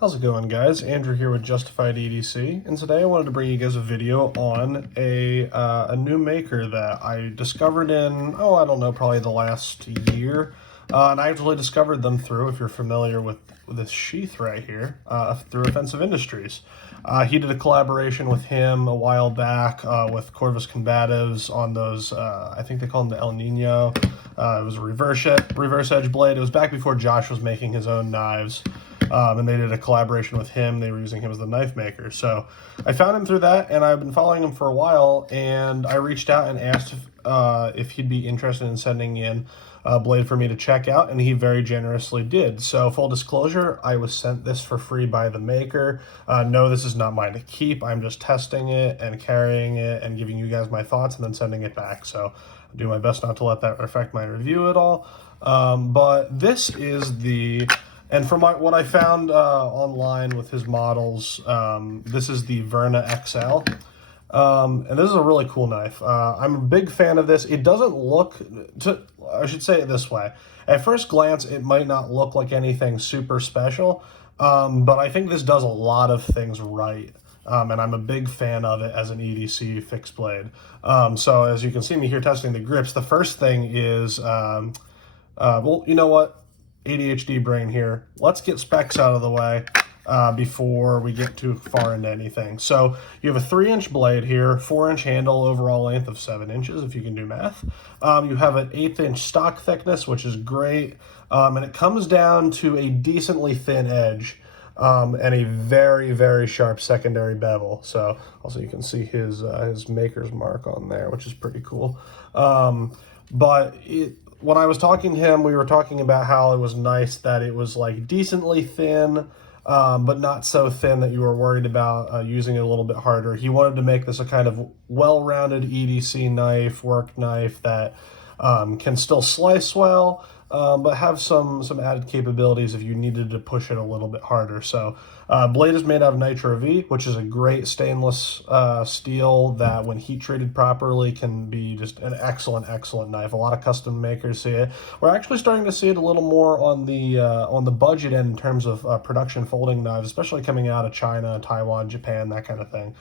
How's it going, guys? Andrew here with Justified EDC, and today I wanted to bring you guys a video on a new maker that I discovered in, I don't know, probably the last year. And I actually discovered them through, if you're familiar with this sheath right here, through Offensive Industries. He did a collaboration with him a while back with Corvus Combatives on those, I think they call them the El Nino. It was a reverse edge blade. It was back before Josh was making his own knives. And they did a collaboration with him. They were using him as the knife maker. So I found him through that, and I've been following him for a while, and I reached out and asked if he'd be interested in sending in a blade for me to check out, and he very generously did. So full disclosure, I was sent this for free by the maker. No, this is not mine to keep. I'm just testing it and carrying it and giving you guys my thoughts and then sending it back. So I'll do my best not to let that affect my review at all. But this is and from what I found online with his models, this is the Verna XL. And this is a really cool knife. I'm a big fan of this. It doesn't I should say it this way. At first glance, it might not look like anything super special, but I think this does a lot of things right. And I'm a big fan of it as an EDC fixed blade. So as you can see me here testing the grips, the first thing is, well, you know what? ADHD brain here. Let's get specs out of the way before we get too far into anything. So you have a 3-inch blade here, 4-inch handle, overall length of 7 inches, if you can do math. You have an 1/8-inch stock thickness, which is great. And it comes down to a decently thin edge and a very, very sharp secondary bevel. So also you can see his maker's mark on there, which is pretty cool. When I was talking to him, we were talking about how it was nice that it was like decently thin, but not so thin that you were worried about using it a little bit harder. He wanted to make this a kind of well-rounded EDC knife, work knife that can still slice well, but have some added capabilities if you needed to push it a little bit harder. So blade is made out of Nitro V, which is a great stainless steel that when heat treated properly can be just an excellent knife. A lot of custom makers see it. We're actually starting to see it a little more on the budget end in terms of production folding knives, especially coming out of China, Taiwan, Japan, that kind of thing.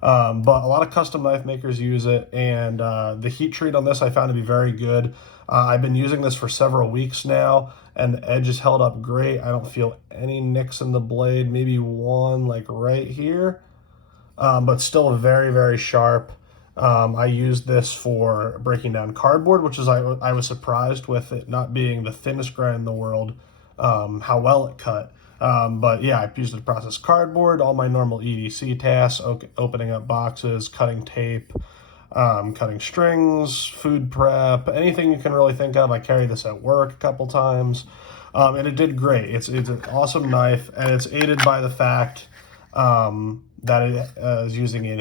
But a lot of custom knife makers use it, and the heat treat on this I found to be very good. I've been using this for several weeks now, and the edge is held up great. I don't feel any nicks in the blade, maybe one like right here, but still very, very sharp. I used this for breaking down cardboard, which is I was surprised with it not being the thinnest grind in the world, how well it cut. But yeah, I've used it to process cardboard, all my normal EDC tasks, opening up boxes, cutting tape, cutting strings, food prep, anything you can really think of. I carry this at work a couple times, and it did great. It's an awesome knife, and it's aided by the fact that it is using an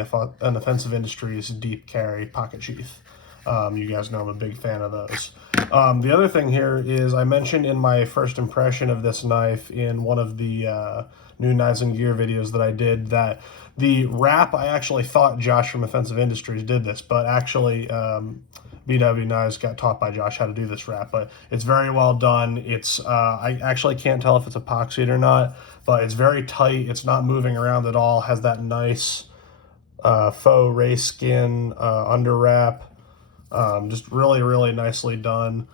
Offensive Industries deep carry pocket sheath. You guys know I'm a big fan of those. The other thing here is I mentioned in my first impression of this knife in one of the new Knives and Gear videos that I did that the wrap, I actually thought Josh from Offensive Industries did this, but actually BW Knives got taught by Josh how to do this wrap, but it's very well done. It's I actually can't tell if it's epoxied or not, but it's very tight. It's not moving around at all. Has that nice faux race skin under wrap. Just really nicely done.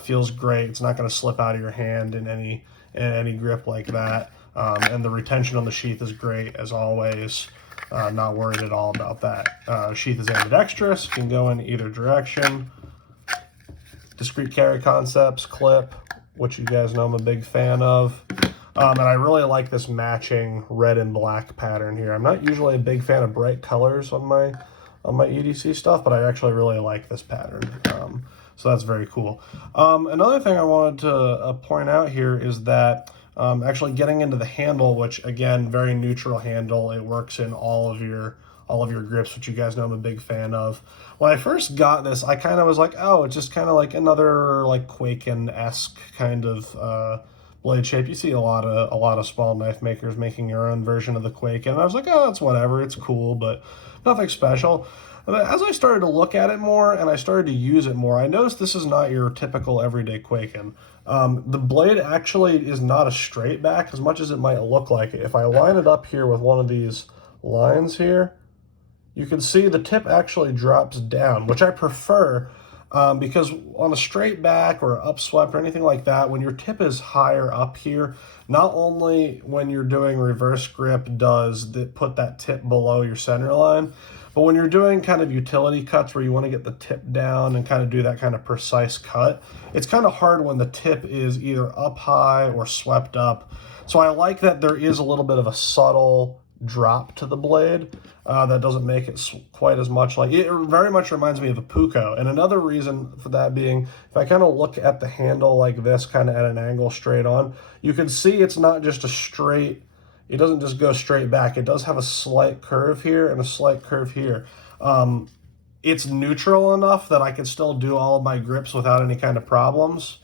Feels great. It's not going to slip out of your hand in any grip like that. And the retention on the sheath is great as always. Not worried at all about that. Sheath is ambidextrous, can go in either direction. Discrete carry concepts, clip, which you guys know I'm a big fan of. And I really like this matching red and black pattern here. I'm not usually a big fan of bright colors on my EDC stuff, but I actually really like this pattern. So that's very cool. Another thing I wanted to point out here is that actually getting into the handle, which again, very neutral handle. It works in all of your grips, which you guys know I'm a big fan of. When I first got this, I kind of was like, oh, it's just kind of like another like Quaken-esque kind of blade shape. You see a lot of small knife makers making their own version of the Quaken. And I was like, oh, it's whatever, it's cool, but nothing special. But as I started to look at it more and I started to use it more, I noticed this is not your typical everyday Quaken. The blade actually is not a straight back as much as it might look like it. If I line it up here with one of these lines here, you can see the tip actually drops down, which I prefer because on a straight back or upswept or anything like that, when your tip is higher up here, not only when you're doing reverse grip does it put that tip below your center line, but when you're doing kind of utility cuts where you want to get the tip down and kind of do that kind of precise cut, it's kind of hard when the tip is either up high or swept up. So I like that there is a little bit of a subtle drop to the blade that doesn't make it quite as much like it. Very much reminds me of a Puko. And another reason for that being, if I kind of look at the handle like this, kind of at an angle straight on, you can see it's not just a straight, it doesn't just go straight back. It does have a slight curve here and a slight curve here. It's neutral enough that I can still do all of my grips without any kind of problems.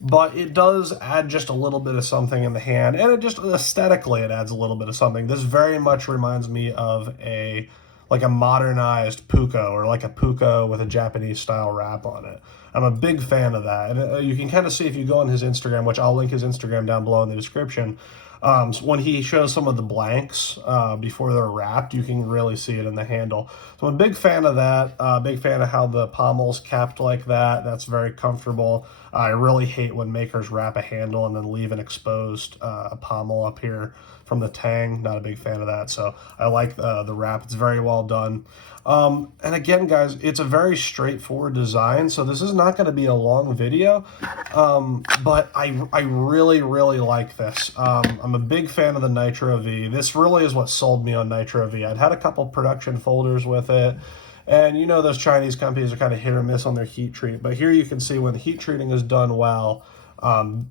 But it does add just a little bit of something in the hand, and it just aesthetically it adds a little bit of something. This very much reminds me of a modernized Puko, or like a Puko with a Japanese style wrap on it. I'm a big fan of that, and you can kind of see if you go on his Instagram, which I'll link his Instagram down below in the description. So when he shows some of the blanks before they're wrapped, you can really see it in the handle. So I'm a big fan of that. Big fan of how the pommel's capped like that. That's very comfortable. I really hate when makers wrap a handle and then leave an exposed pommel up here from the tang. Not a big fan of that. So I like the wrap. It's very well done. And again, guys, it's a very straightforward design, so this is not going to be a long video, but I really, really like this. I'm a big fan of the Nitro V. This really is what sold me on Nitro V. I'd had a couple production folders with it, and you know those Chinese companies are kind of hit or miss on their heat treat, but here you can see when the heat treating is done well,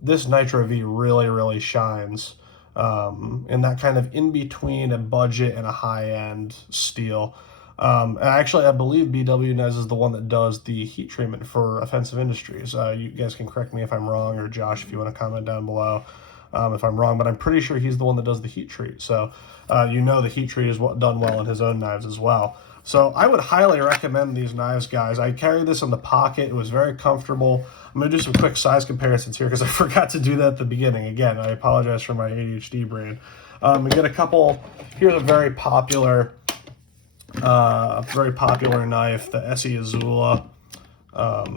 this Nitro V really, really shines in that kind of in-between a budget and a high-end steel. And actually, I believe BW Knives is the one that does the heat treatment for Offensive Industries. You guys can correct me if I'm wrong, or Josh, if you want to comment down below if I'm wrong, but I'm pretty sure he's the one that does the heat treat. So you know the heat treat is done well in his own knives as well. So I would highly recommend these knives, guys. I carried this in the pocket. It was very comfortable. I'm going to do some quick size comparisons here because I forgot to do that at the beginning. Again, I apologize for my ADHD brain. We get a couple. Here's a very popular knife, the Essie Azula.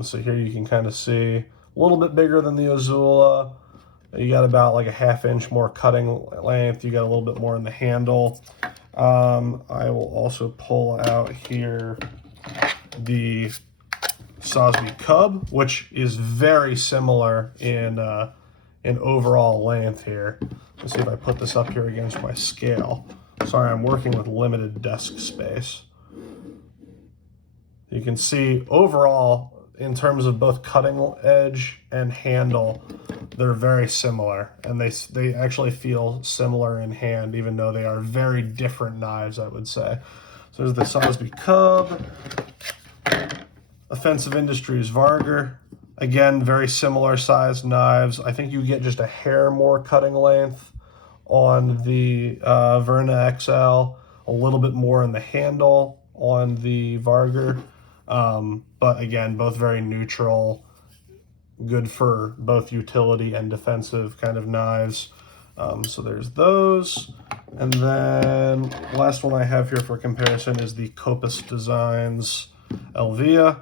So here you can kind of see a little bit bigger than the Azula. You got about like a ½ inch more cutting length. You got a little bit more in the handle. I will also pull out here the Sosby Cub, which is very similar in overall length here. Let's see if I put this up here against my scale. Sorry, I'm working with limited desk space. You can see overall, in terms of both cutting edge and handle, they're very similar, and they actually feel similar in hand, even though they are very different knives, I would say. So there's the Sosby Cub, Offensive Industries Varger. Again, very similar sized knives. I think you get just a hair more cutting length on the Verna XL, a little bit more in the handle on the Varger. But again, both very neutral, good for both utility and defensive kind of knives. So there's those. And then last one I have here for comparison is the Copus Designs Elvia.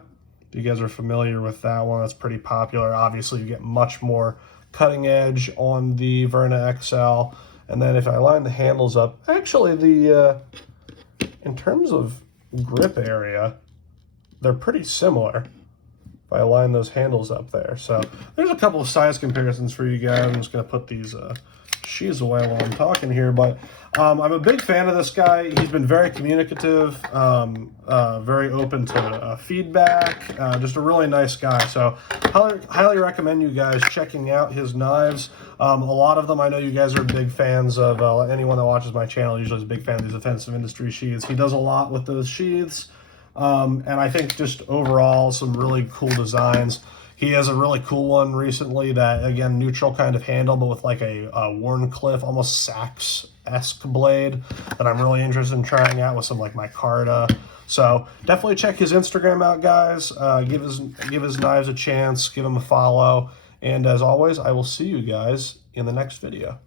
If you guys are familiar with that one, that's pretty popular. Obviously, you get much more cutting edge on the Verna XL. And then if I line the handles up, actually in terms of grip area, they're pretty similar if I line those handles up there. So there's a couple of size comparisons for you guys. I'm just going to put these sheaths away while I'm talking here, but I'm a big fan of this guy. He's been very communicative, very open to feedback, just a really nice guy. So highly recommend you guys checking out his knives. A lot of them, I know you guys are big fans of. Anyone that watches my channel usually is a big fan of these Offensive Industry sheaths. He does a lot with those sheaths. And I think just overall some really cool designs. He has a really cool one recently that, again, neutral kind of handle, but with like a Warncliffe, almost sax-esque blade that I'm really interested in trying out with some like micarta. So definitely check his Instagram out, guys. Give his knives a chance. Give him a follow. And as always, I will see you guys in the next video.